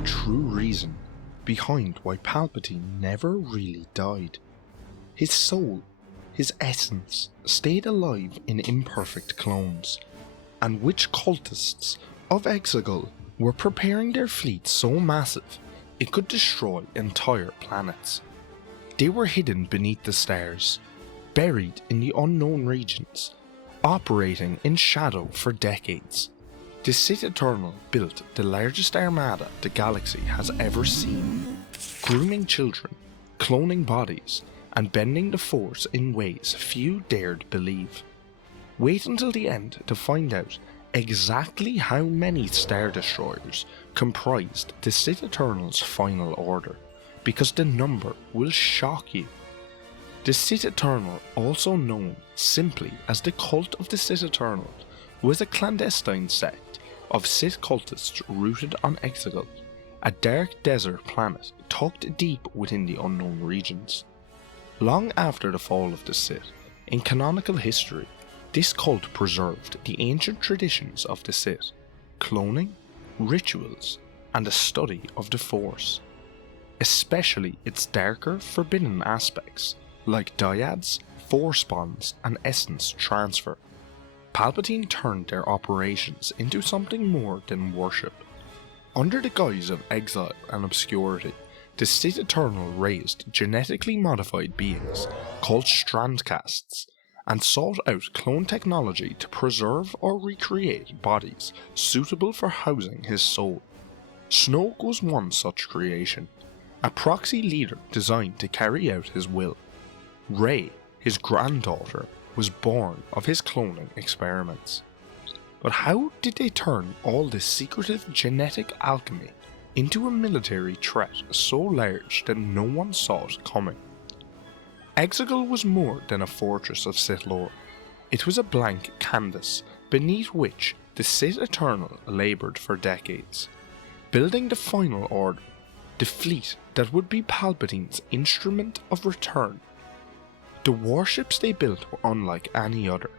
the true reason behind why Palpatine never really died. His soul, his essence, stayed alive in imperfect clones, and which cultists of Exegol were preparing their fleet so massive it could destroy entire planets. They were hidden beneath the stars, buried in the unknown regions, operating in shadow for decades. The Sith Eternal built the largest armada the galaxy has ever seen, grooming children, cloning bodies, and bending the Force in ways few dared believe. Wait until the end to find out exactly how many Star Destroyers comprised the Sith Eternal's final order, because the number will shock you. The Sith Eternal, also known simply as the Cult of the Sith Eternal, was a clandestine sect of Sith cultists rooted on Exegol, a dark desert planet tucked deep within the unknown regions. Long after the fall of the Sith, in canonical history, this cult preserved the ancient traditions of the Sith, cloning, rituals, and the study of the Force, especially its darker, forbidden aspects like dyads, Force bonds, and essence transfer. Palpatine turned their operations into something more than worship. Under the guise of exile and obscurity, the Sith Eternal raised genetically modified beings called strandcasts, and sought out clone technology to preserve or recreate bodies suitable for housing his soul. Snoke was one such creation, a proxy leader designed to carry out his will. Rey, his granddaughter, was born of his cloning experiments. But how did they turn all this secretive genetic alchemy into a military threat so large that no one saw it coming? Exegol was more than a fortress of Sith lore. It was a blank canvas beneath which the Sith Eternal laboured for decades, building the final order, the fleet that would be Palpatine's instrument of return. The warships they built were unlike any other.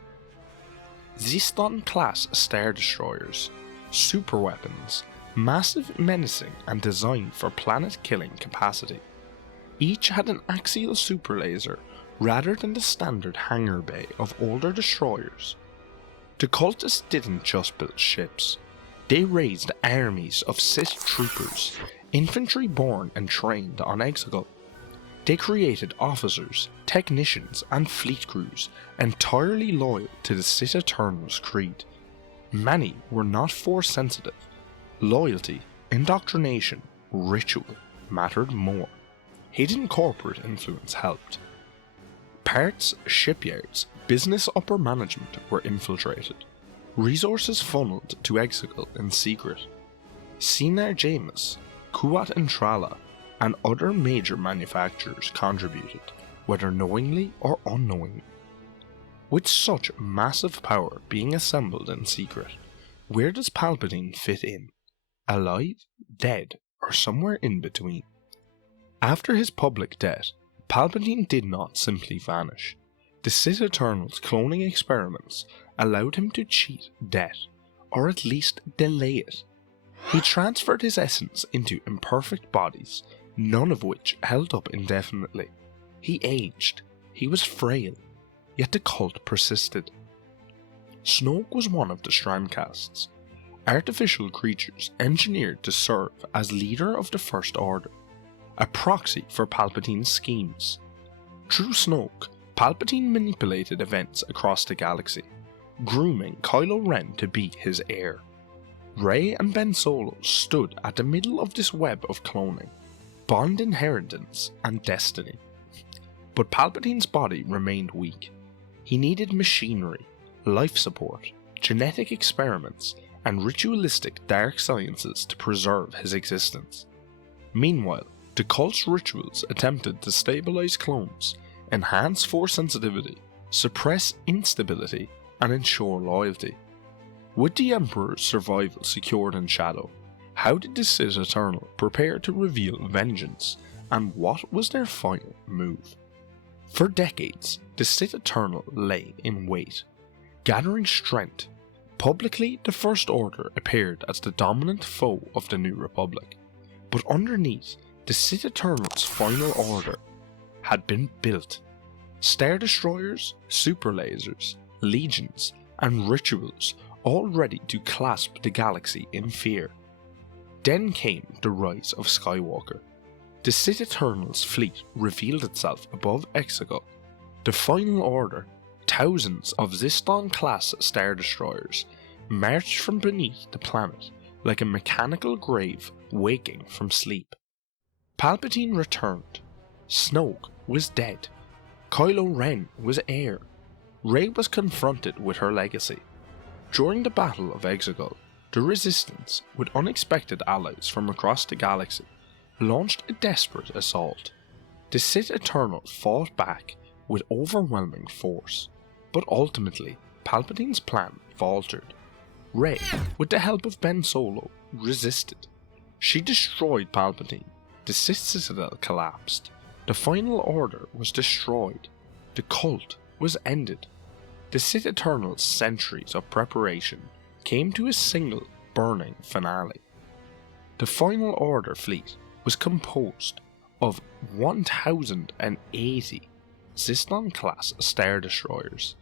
Xyston-class Star Destroyers, superweapons, massive, menacing, and designed for planet-killing capacity. Each had an axial superlaser rather than the standard hangar bay of older destroyers. The cultists didn't just build ships, they raised armies of Sith troopers, infantry born and trained on Exegol. They created officers, technicians, and fleet crews entirely loyal to the Sith Eternal's creed. Many were not Force sensitive. Loyalty, indoctrination, ritual mattered more. Hidden corporate influence helped. Parts, shipyards, business upper management were infiltrated. Resources funneled to Exegol in secret. Sinar Jamis, Kuat and Trala, and other major manufacturers contributed, whether knowingly or unknowingly. With such massive power being assembled in secret, where does Palpatine fit in? Alive, dead, or somewhere in between? After his public death, Palpatine did not simply vanish. The Sith Eternal's cloning experiments allowed him to cheat death, or at least delay it. He transferred his essence into imperfect bodies, none of which held up indefinitely. He aged, he was frail, yet the cult persisted. Snoke was one of the strandcasts, artificial creatures engineered to serve as leader of the First Order, a proxy for Palpatine's schemes. Through Snoke, Palpatine manipulated events across the galaxy, grooming Kylo Ren to be his heir. Rey and Ben Solo stood at the middle of this web of cloning, bond inheritance, and destiny. But Palpatine's body remained weak. He needed machinery, life support, genetic experiments, and ritualistic dark sciences to preserve his existence. Meanwhile, the cult's rituals attempted to stabilize clones, enhance Force sensitivity, suppress instability, and ensure loyalty. With the Emperor's survival secured in shadow, how did the Sith Eternal prepare to reveal vengeance, and what was their final move? For decades, the Sith Eternal lay in wait, gathering strength. Publicly, the First Order appeared as the dominant foe of the New Republic, But underneath, the Sith Eternal's final order had been built. Star Destroyers, superlasers, legions, and rituals all ready to clasp the galaxy in fear. Then came the rise of Skywalker. The Sith Eternal's fleet revealed itself above Exegol. The final order, thousands of Xyston-class Star Destroyers, marched from beneath the planet like a mechanical grave waking from sleep. Palpatine returned. Snoke was dead. Kylo Ren was heir. Rey was confronted with her legacy. During the Battle of Exegol, the Resistance, with unexpected allies from across the galaxy, launched a desperate assault. The Sith Eternal fought back with overwhelming force, but ultimately Palpatine's plan faltered. Rey, with the help of Ben Solo, resisted. She destroyed Palpatine. The Sith Citadel collapsed. The final order was destroyed. The cult was ended. The Sith Eternal's centuries of preparation came to a single burning finale. The final order fleet was composed of 1,080 Xyston-class Star Destroyers,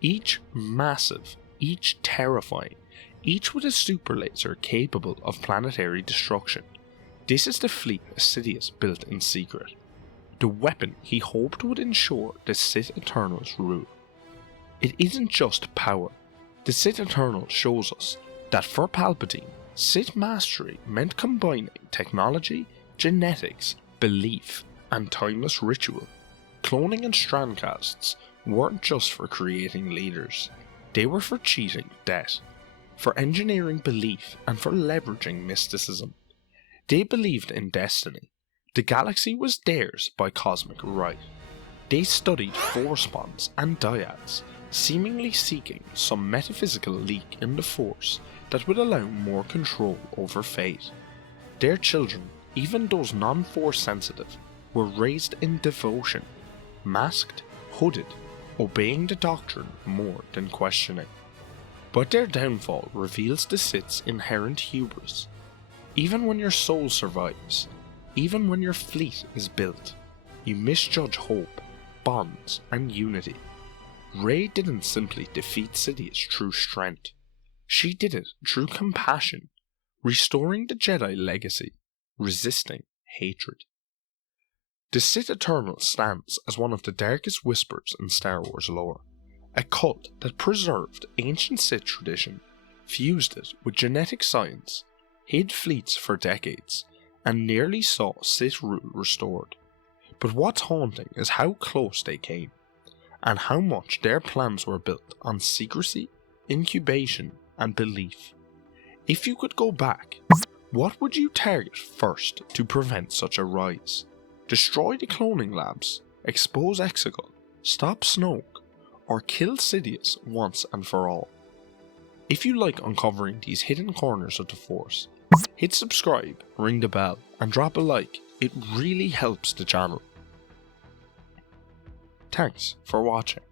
each massive, each terrifying, each with a superlaser capable of planetary destruction. This is the fleet Sidious built in secret, the weapon he hoped would ensure the Sith Eternal's rule. It isn't just power. The Sith Eternal shows us that for Palpatine, Sith mastery meant combining technology, genetics, belief, and timeless ritual. Cloning and strandcasts weren't just for creating leaders, they were for cheating death, for engineering belief, and for leveraging mysticism. They believed in destiny. The galaxy was theirs by cosmic right. They studied force bonds and dyads, seemingly seeking some metaphysical leak in the Force that would allow more control over fate. Their children, even those non-Force sensitive, were raised in devotion, masked, hooded, obeying the doctrine more than questioning. But their downfall reveals the Sith's inherent hubris. Even when your soul survives, even when your fleet is built, you misjudge hope, bonds, and unity. Rey didn't simply defeat Sidious through strength. She did it through compassion, restoring the Jedi legacy, resisting hatred. The Sith Eternal stands as one of the darkest whispers in Star Wars lore, a cult that preserved ancient Sith tradition, fused it with genetic science, hid fleets for decades, and nearly saw Sith rule restored. But what's haunting is how close they came, and how much their plans were built on secrecy, incubation, and belief. If you could go back, what would you target first to prevent such a rise? Destroy the cloning labs, expose Exegol, stop Snoke, or kill Sidious once and for all? If you like uncovering these hidden corners of the Force, hit subscribe, ring the bell, and drop a like. It really helps the channel. Thanks for watching.